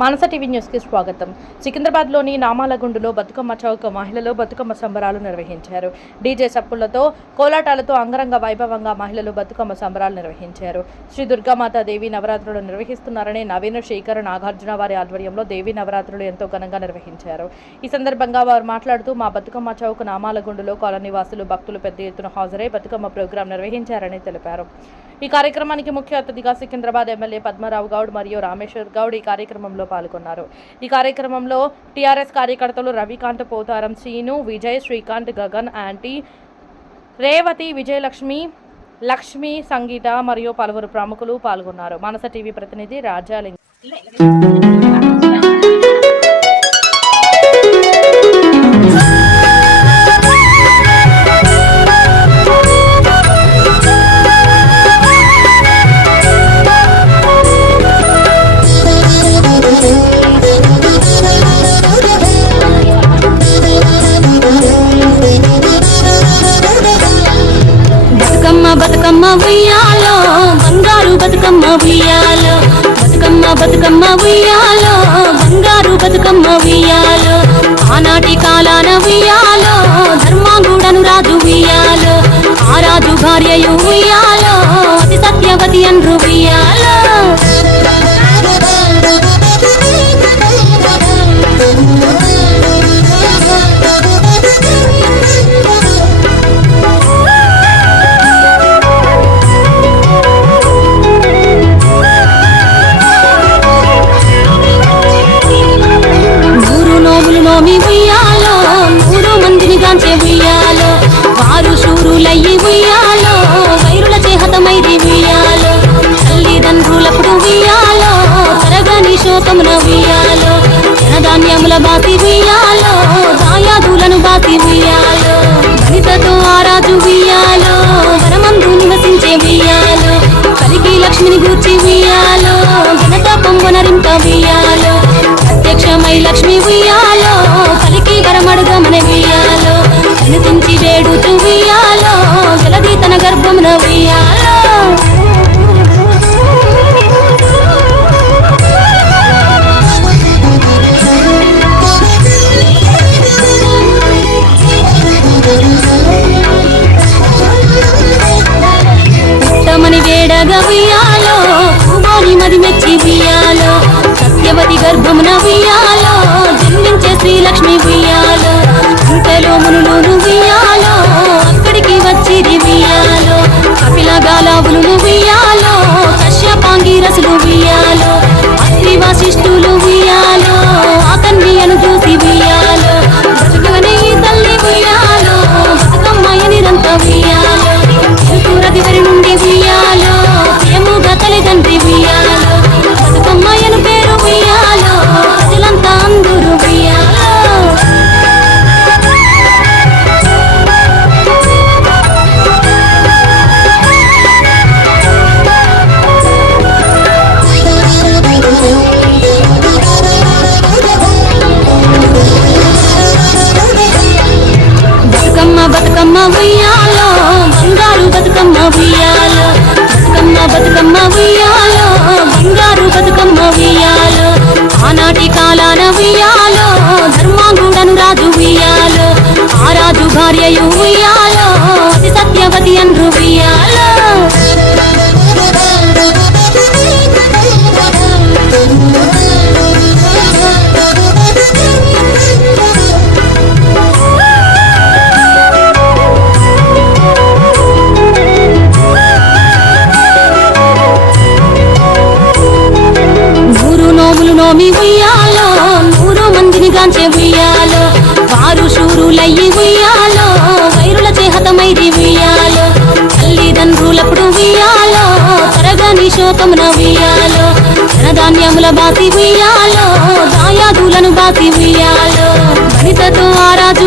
మానస TV న్యూస్కి స్వాగతం. సికింద్రాబాద్లోని నామాలగుండులో బతుకమ్మ చౌక మహిళలు బతుకమ్మ సంబరాలు నిర్వహించారు. డీజే సప్పులతో కోలాటాలతో అంగరంగ వైభవంగా మహిళలు బతుకమ్మ సంబరాలు నిర్వహించారు. శ్రీ దుర్గామాత దేవి నవరాత్రులు నిర్వహిస్తున్నారని నవీన శేఖర్ నాగార్జున వారి ఆధ్వర్యంలో దేవి నవరాత్రులు ఎంతో ఘనంగా నిర్వహించారు. ఈ సందర్భంగా వారు మాట్లాడుతూ మా బతుకమ్మ చౌక నామాలగుండులో కాలనీ వాసులు భక్తులు పెద్ద ఎత్తున హాజరై బతుకమ్మ ప్రోగ్రాం నిర్వహించారని తెలిపారు. ఈ కార్యక్రమానికి ముఖ్య అతిథిగా సికింద్రాబాద్ ఎమ్మెల్యే పద్మరావు గౌడ్ మరియు రామేశ్వర్ గౌడ్ ఈ కార్యక్రమంలో పాల్గొన్నారు. ఈ కార్యక్రమంలో టీఆర్ఎస్ కార్యకర్తలు రవికాంత్, పోతారం శ్రీను, విజయ్, శ్రీకాంత్, గగన్, ఆంటీ, రేవతి, విజయలక్ష్మి, లక్ష్మి, సంగీత మరియు పలువురు ప్రముఖులు పాల్గొన్నారు. మానస టీవీ ప్రతినిధి రాజాలింగ. బతుకమ్మ ఉయ్యాలో బంగారు బతుకమ్మ ఉయ్యాలో, బతుకమ్మ బతుకమ్మ ఉయ్యాలో బంగారు బతుకమ్మ ఉయ్యాలో, ఆనాటి కాలాన ఉయ్యాలో ధర్మాంగుడను రాజు ఉయ్యాలో, ఆ రాజు భార్యయు ఉయ్యాలో అతి సత్యవతి అన్రు ఉయ్యాలో. నోమి ఉయ్యాలో 100 మందిని గాంచే ఉయ్యాలో, వారు శూరులయ్యి ఉయ్యాలో వైరుల చేహతమైరి ఉయ్యాలో, తల్లిదండ్రులప్పుడు ఉయ్యాలో తరగని శోకమున ఉయ్యాలో, ధనధాన్యముల బాతి ఉయ్యాలో దాయాదులను బాతి ఉయ్యాలో, గణితతో ఆరాజు ఉయ్యాలో వరమందు నివసించే ఉయ్యాలో, కలికి లక్ష్మిని గూర్చి ఉయ్యాలో ఘనత పొంగునరింప ఉయ్యాలో, ప్రత్యక్షమై లక్ష్మి ఉయ్యాలో కలికి వరమడుగమన ఉయ్యాలో, కనిపించి వేడుచు ఉయ్యాలో జలది తన గర్భమున ఉయ్యాలో. పుట్టమని వేడగా ఉయ్యాలో భూమాని మది మెచ్చి ఉయ్యాలో, సత్యవతి గర్భమున ఉయ్యాలో జన్మించే శ్రీలక్ష్మి ఉయ్యాలో, ఇంతలో మునులు ఉయ్యాలో అక్కడికి వచ్చిరి ఉయ్యాలో, కపిల గాలావులు ఉయ్యాలో కశ్యపాంగిరసులు ఉయ్యాలో, అత్రి వశిష్ఠులు ఉయ్యాలో ఆ కన్యను చూసి ఉయ్యాలో, బతుకనే ఈ తల్లి ఉయ్యాలో బతుకమ్మయ్యనిరంత ఉయ్యాలో, ఋతురదివరి నుండి ఉయ్యాలో ప్రేముగా తల్లిదండ్రి ఉయ్యాలో, బతుకమ్మయ్యను పేరు ఉయ్యాలో ప్రజలంతా అందరూ ఉయ్యాలో. బతుకమ్మ బతుకమ్మ ఉయ్యాలో బంగారు బతుకమ్మ ఉయ్యాలో, బతుకమ్మ బతుకమ్మ ఉయ్యాలో బంగారు బతుకమ్మ ఉయ్యాలో, ఆనాటి కాలాన ఉయ్యాలో ధర్మాంగుడను రాజు ఉయ్యాలో, ఆ రాజు భార్యయు ఉయ్యాలో అతి సత్యవతి అన్రు ఉయ్యాలో. నోమి ఉయ్యాలో 100 మందిని గాంచే ఉయ్యాలో, వారు శూరులయ్యి ఉయ్యాలో వైరుల చేహతమైరి ఉయ్యాలో, తల్లిదండ్రులప్పుడు ఉయ్యాలో తరగని శోకమున ఉయ్యాలో, ధనధాన్యముల బాతి ఉయ్యాలో దాయాదులను బాతి ఉయ్యాలో, గణితతో ఆరాజు